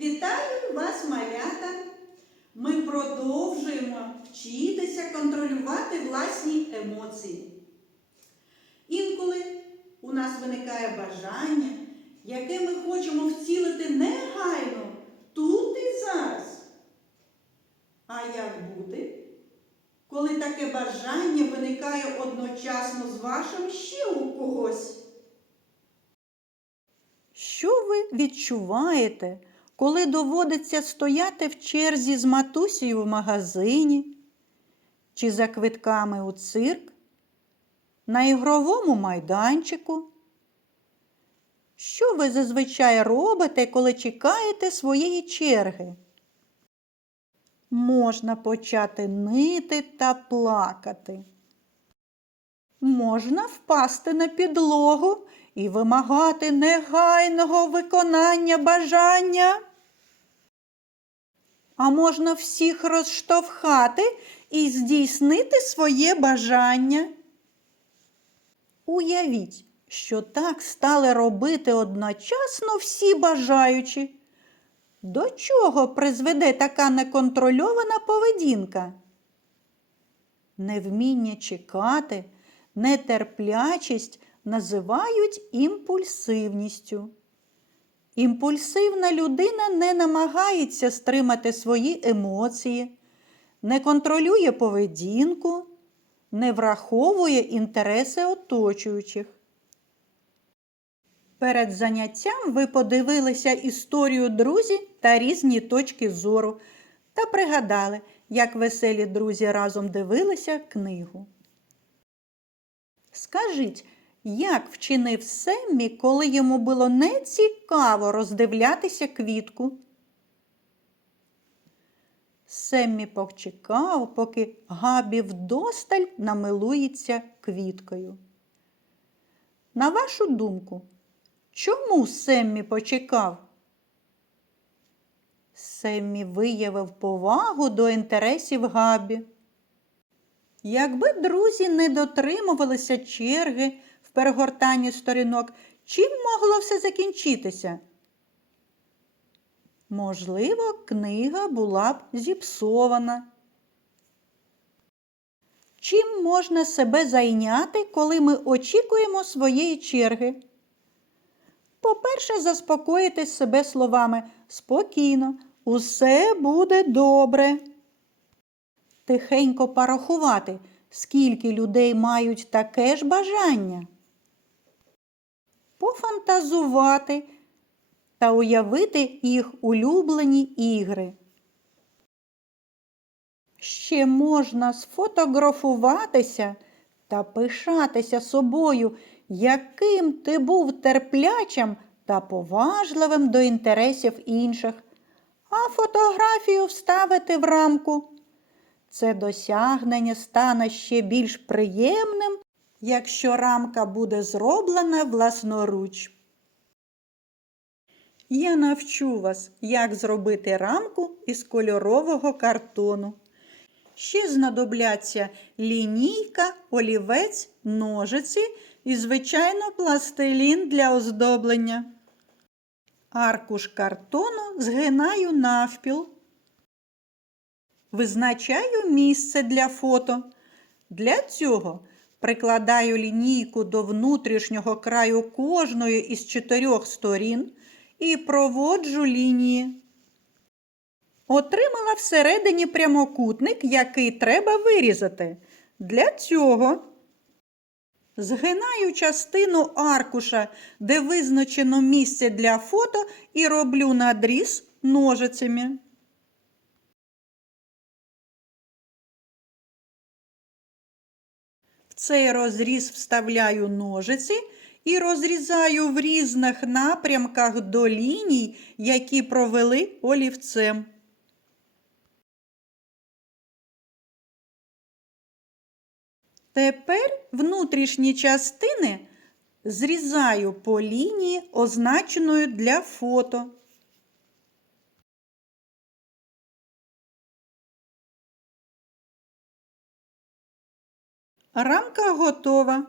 Вітаю вас, малята! Ми продовжуємо вчитися контролювати власні емоції. Інколи у нас виникає бажання, яке ми хочемо вцілити негайно, тут і зараз. А як бути, коли таке бажання виникає одночасно з вашим ще у когось? Що ви відчуваєте, коли доводиться стояти в черзі з матусею в магазині чи за квитками у цирк, на ігровому майданчику? Що ви зазвичай робите, коли чекаєте своєї черги? Можна почати нити та плакати. Можна впасти на підлогу і вимагати негайного виконання бажання. А можна всіх розштовхати і здійснити своє бажання. Уявіть, що так стали робити одночасно всі бажаючі. До чого призведе така неконтрольована поведінка? Невміння чекати, нетерплячість називають імпульсивністю. Імпульсивна людина не намагається стримати свої емоції, не контролює поведінку, не враховує інтереси оточуючих. Перед заняттям ви подивилися історію друзі та різні точки зору та пригадали, як веселі друзі разом дивилися книгу. Скажіть, як вчинив Семмі, коли йому було нецікаво роздивлятися квітку? Семмі почекав, поки Габі вдосталь намилується квіткою. На вашу думку, чому Семмі почекав? Семмі виявив повагу до інтересів Габі. Якби друзі не дотримувалися черги перегортанні сторінок, чим могло все закінчитися? Можливо, книга була б зіпсована. Чим можна себе зайняти, коли ми очікуємо своєї черги? По-перше, заспокоїти себе словами спокійно, усе буде добре. Тихенько порахувати, скільки людей мають таке ж бажання. Пофантазувати та уявити їх улюблені ігри. Ще можна сфотографуватися та пишатися собою, яким ти був терплячим та поважливим до інтересів інших, а фотографію вставити в рамку. Це досягнення стане ще більш приємним, якщо рамка буде зроблена власноруч. Я навчу вас, як зробити рамку із кольорового картону. Ще знадобляться лінійка, олівець, ножиці і, звичайно, пластилін для оздоблення. Аркуш картону згинаю навпіл. Визначаю місце для фото. Для цього прикладаю лінійку до внутрішнього краю кожної із чотирьох сторін і проводжу лінії. Отримала всередині прямокутник, який треба вирізати. Для цього згинаю частину аркуша, де визначено місце для фото, і роблю надріз ножицями. Цей розріз вставляю ножиці і розрізаю в різних напрямках до ліній, які провели олівцем. Тепер внутрішні частини зрізаю по лінії, означеною для фото. Рамка готова.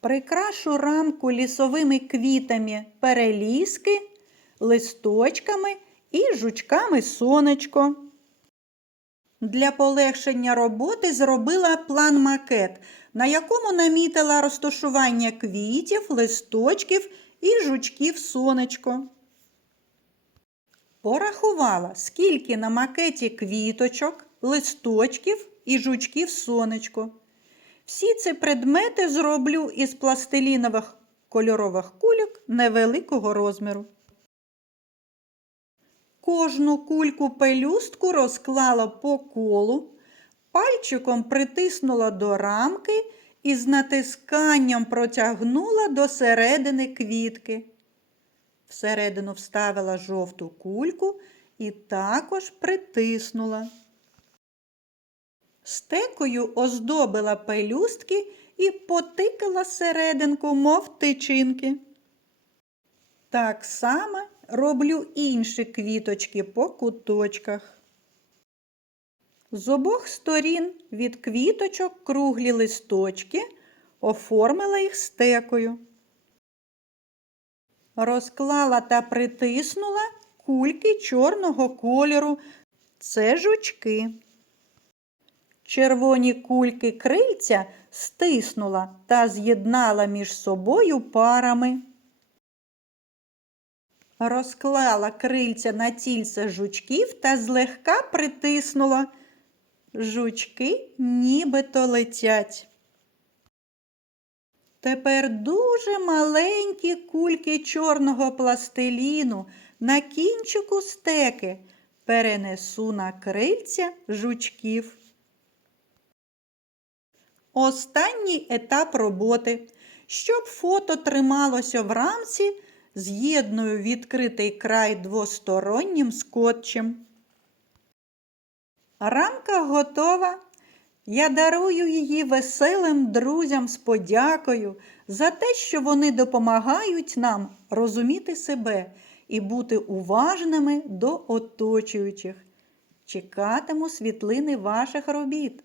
Прикрашу рамку лісовими квітами переліски листочками і жучками сонечко. Для полегшення роботи зробила план-макет, на якому намітила розташування квітів, листочків і жучків сонечко. Порахувала, скільки на макеті квіточок, листочків і жучків сонечко. Всі ці предмети зроблю із пластилінових кольорових кульок невеликого розміру. Кожну кульку пелюстку розклала по колу, пальчиком притиснула до рамки і з натисканням протягнула до середини квітки. Всередину вставила жовту кульку і також притиснула. Стекою оздобила пелюстки і потикала серединку, мов тичинки. Так само роблю інші квіточки по куточках. З обох сторін від квіточок круглі листочки, оформила їх стекою. Розклала та притиснула кульки чорного кольору. Це жучки. Червоні кульки крильця стиснула та з'єднала між собою парами. Розклала крильця на тільце жучків та злегка притиснула. Жучки нібито летять. Тепер дуже маленькі кульки чорного пластиліну на кінчику стеки перенесу на крильця жучків. Останній етап роботи. Щоб фото трималося в рамці, з'єдную відкритий край двостороннім скотчем. Рамка готова. Я дарую її веселим друзям з подякою за те, що вони допомагають нам розуміти себе і бути уважними до оточуючих. Чекатиму світлини ваших робіт.